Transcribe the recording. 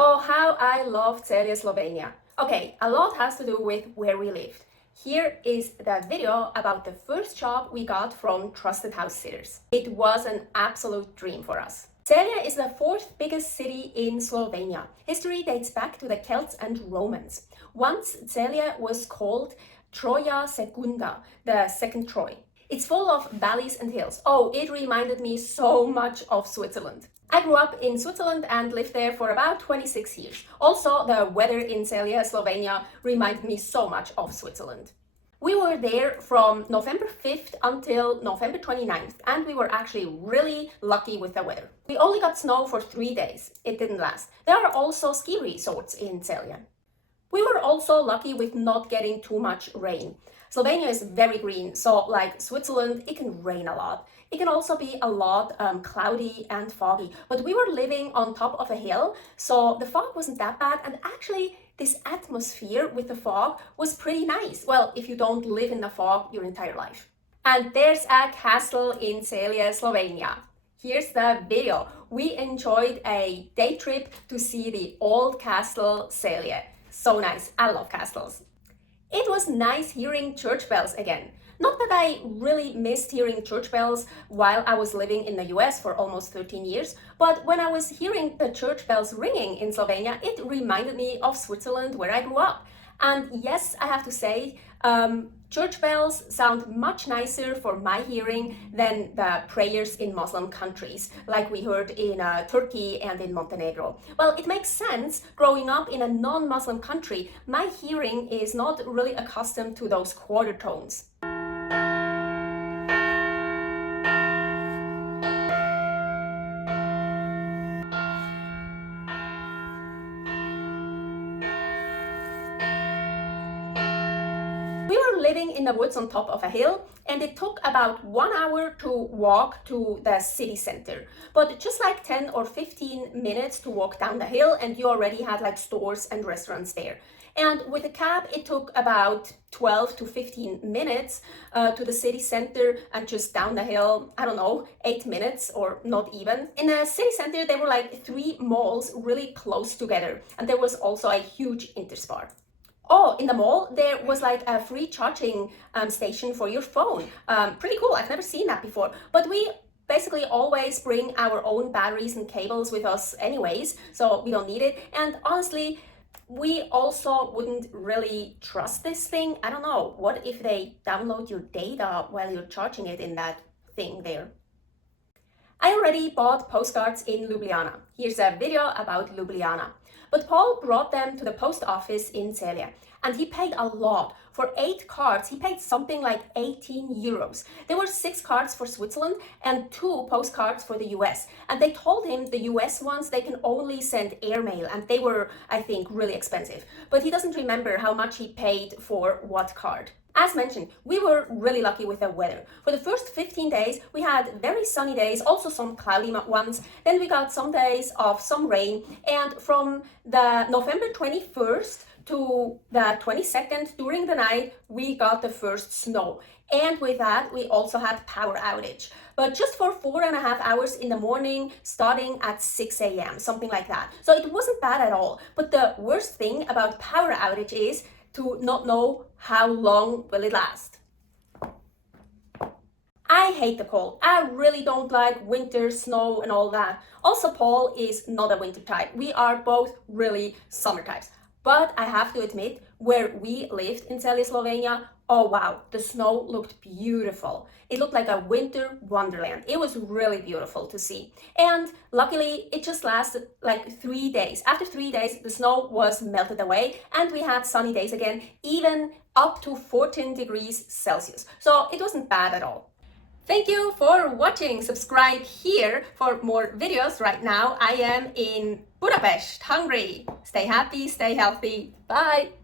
Oh, how I love Celje Slovenia. Okay, a lot has to do with where we lived. Here is the video about the first job we got from trusted house sitters. It was an absolute dream for us. Celje is the fourth biggest city in Slovenia. History dates back to the Celts and Romans. Once Celje was called Troja Secunda, the second Troy. It's full of valleys and hills. Oh, it reminded me so much of Switzerland. I grew up in Switzerland and lived there for about 26 years. Also, the weather in Celje, Slovenia reminded me so much of Switzerland. We were there from November 5th until November 29th, and we were actually really lucky with the weather. We only got snow for 3 days. It didn't last. There are also ski resorts in Celje. We were also lucky with not getting too much rain. Slovenia is very green, so like Switzerland, it can rain a lot. It can also be a lot cloudy and foggy, but we were living on top of a hill, so the fog wasn't that bad, and actually this atmosphere with the fog was pretty nice. Well, if you don't live in the fog your entire life. And there's a castle in Celje, Slovenia. Here's the video. We enjoyed a day trip to see the old castle Celje. So nice. I love castles. It was nice hearing church bells again. Not that I really missed hearing church bells while I was living in the US for almost 13 years, but when I was hearing the church bells ringing in Slovenia, it reminded me of Switzerland where I grew up. And yes, I have to say, church bells sound much nicer for my hearing than the prayers in Muslim countries, like we heard in Turkey and in Montenegro. Well, it makes sense. Growing up in a non-Muslim country, my hearing is not really accustomed to those quarter tones. We were living in the woods on top of a hill, and it took about 1 hour to walk to the city center. But just like 10 or 15 minutes to walk down the hill, and you already had like stores and restaurants there. And with a cab, it took about 12 to 15 minutes to the city center, and just down the hill, I don't know, 8 minutes or not even. In the city center, there were like 3 malls really close together, and there was also a huge Interspar. Oh, in the mall, there was like a free charging station for your phone. Pretty cool. I've never seen that before. But we basically always bring our own batteries and cables with us anyways, so we don't need it. And honestly, we also wouldn't really trust this thing. I don't know. What if they download your data while you're charging it in that thing there? I already bought postcards in Ljubljana. Here's a video about Ljubljana. But Paul brought them to the post office in Celje, and he paid a lot. For 8 cards, he paid something like 18 euros. There were 6 cards for Switzerland and 2 postcards for the US. And they told him the US ones, they can only send airmail, and they were, I think, really expensive. But he doesn't remember how much he paid for what card. As mentioned, we were really lucky with the weather. For the first 15 days, we had very sunny days, also some cloudy ones. Then we got some days of some rain. And from the November 21st to the 22nd, during the night, we got the first snow. And with that, we also had power outage. But just for 4.5 hours in the morning, starting at 6 a.m., something like that. So it wasn't bad at all. But the worst thing about power outage is to not know how long will it last. I hate the cold. I really don't like winter, snow and all that. Also, Paul is not a winter type. We are both really summer types. But I have to admit, where we lived in Celje, Slovenia, oh wow, the snow looked beautiful. It looked like a winter wonderland. It was really beautiful to see. And luckily, it just lasted like 3 days. After 3 days, the snow was melted away and we had sunny days again, even up to 14 degrees Celsius. So it wasn't bad at all. Thank you for watching. Subscribe here for more videos. Right now, I am in Budapest, Hungary. Stay happy, stay healthy. Bye.